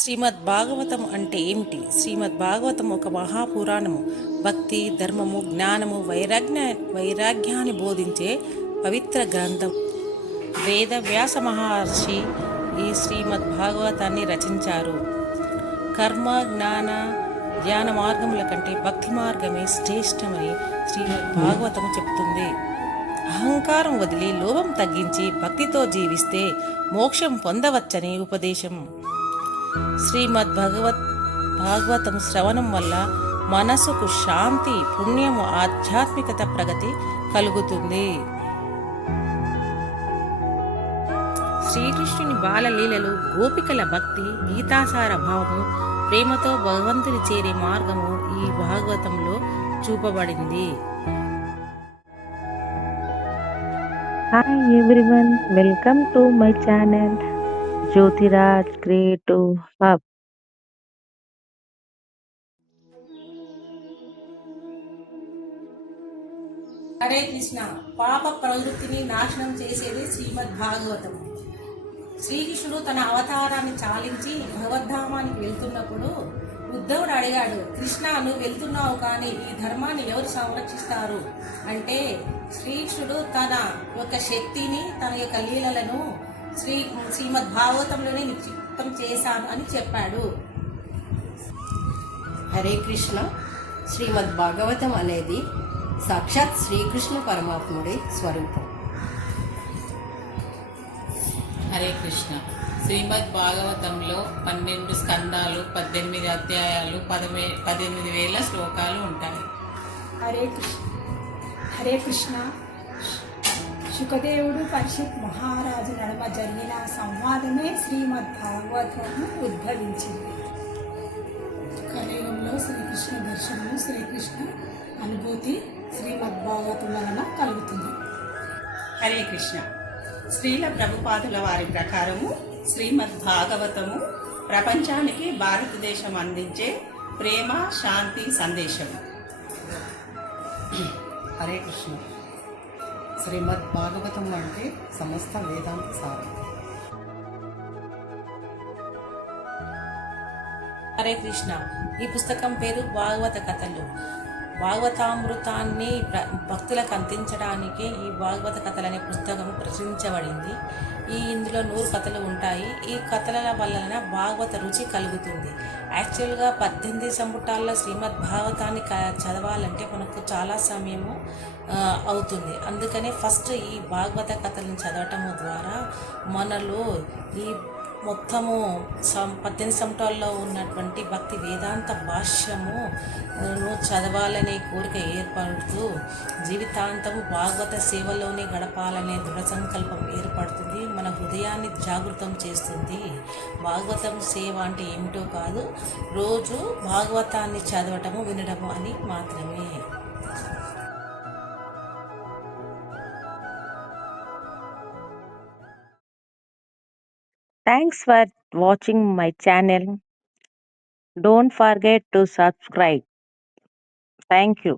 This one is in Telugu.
శ్రీమద్ భాగవతం అంటే ఏమిటి? శ్రీమద్ భాగవతం ఒక మహాపురాణము. భక్తి, ధర్మము, జ్ఞానము, వైరాగ్యాన్ని బోధించే పవిత్ర గ్రంథం. వేదవ్యాస మహర్షి ఈ శ్రీమద్ భాగవతాన్ని రచించారు. కర్మ, జ్ఞాన, ధ్యాన మార్గముల కంటే భక్తి మార్గమే శ్రేష్టమని శ్రీమద్ భాగవతము చెప్తుంది. అహంకారం వదిలి లోభం తగ్గించి భక్తితో జీవిస్తే మోక్షం పొందవచ్చని ఉపదేశం. శ్రీమద్ భాగవతం శ్రవణం వల్ల మనసుకు శాంతి, పుణ్యము, ఆధ్యాత్మికత, ప్రగతి కలుగుతుంది. శ్రీకృష్ణుని బాలలీలలు, గోపికల భక్తి, గీతాసార భావము, ప్రేమతో భగవంతుని చేరే మార్గము ఈ భాగవతంలో చూపబడింది. Hi everyone, welcome to my channel Jyothiraj creative hub. Hare Krishna. పాప ప్రవృత్తిని నాశనం చేసేది శ్రీమద్ భాగవతం. శ్రీకృష్ణుడు తన అవతారాన్ని చాలించి భగవద్ధామానికి వెళ్తున్నప్పుడు ఉద్ధవుడు అడిగాడు, కృష్ణ, నువ్వు వెళ్తున్నావు కానీ ఈ ధర్మాన్ని ఎవరు సంరక్షిస్తారు అంటే శ్రీకృష్ణుడు తన యొక్క శక్తిని, తన యొక్క లీలలను శ్రీమద్ భాగవతంలోనే నిక్షిప్తం చేశాను అని చెప్పాడు. హరే కృష్ణ. శ్రీమద్ భాగవతం అనేది సాక్షాత్ శ్రీకృష్ణ పరమాత్ముడి స్వరూపం. హరే కృష్ణ. శ్రీమద్ భాగవతంలో 12 స్కందాలు, 18 అధ్యాయాలు, 18,000 శ్లోకాలు ఉంటాయి. హరే కృష్ణ. శుకదేవుడు పరీక్షిత్ మహారాజు నడుమ జరిగిన సంవాదమే శ్రీమద్ భాగవతము ఉద్భవించింది. కలియుగంలో శ్రీకృష్ణ దర్శనము, శ్రీకృష్ణ అనుభూతి శ్రీమద్ భాగవతం వలన కలుగుతుంది. హరే కృష్ణ. శ్రీల ప్రభుపాదుల వారి ప్రకారము శ్రీమద్ భాగవతము ప్రపంచానికి భారతదేశం అందించే ప్రేమ, శాంతి సందేశం. హరే కృష్ణ. శ్రీమద్ భాగవతం అంటే సమస్త వేదాంత సారం. హరే కృష్ణ. ఈ పుస్తకం పేరు భాగవత కథలు. భాగవతామృతాన్ని భక్తులకు అందించడానికే ఈ భాగవత కథలు అనే పుస్తకం ప్రచురించబడింది. ఇందులో 100 కథలు ఉంటాయి. ఈ కథల వలన భాగవత రుచి కలుగుతుంది. యాక్చువల్గా 18 సంపుటాల్లో శ్రీమద్ భాగవతాన్ని చదవాలంటే మనకు చాలా సమయము అవుతుంది. అందుకనే ఫస్ట్ ఈ భాగవత కథలను చదవటం ద్వారా మనలో ఈ మొత్తము 18 సంపుటాల్లో ఉన్నటువంటి భక్తి వేదాంత భాష్యము చదవాలనే కోరిక ఏర్పడుతూ జీవితాంతము భాగవత సేవలోనే గడపాలనే దృఢ సంకల్పం ఏర్పడుతుంది. మన హృదయాన్ని జాగృతం చేస్తుంది. భాగవతం సేవ అంటే ఏమిటో కాదు, రోజు భాగవతాన్ని చదవటము, వినడము అని మాత్రమే. Thanks for watching my channel. Don't forget to subscribe. Thank you.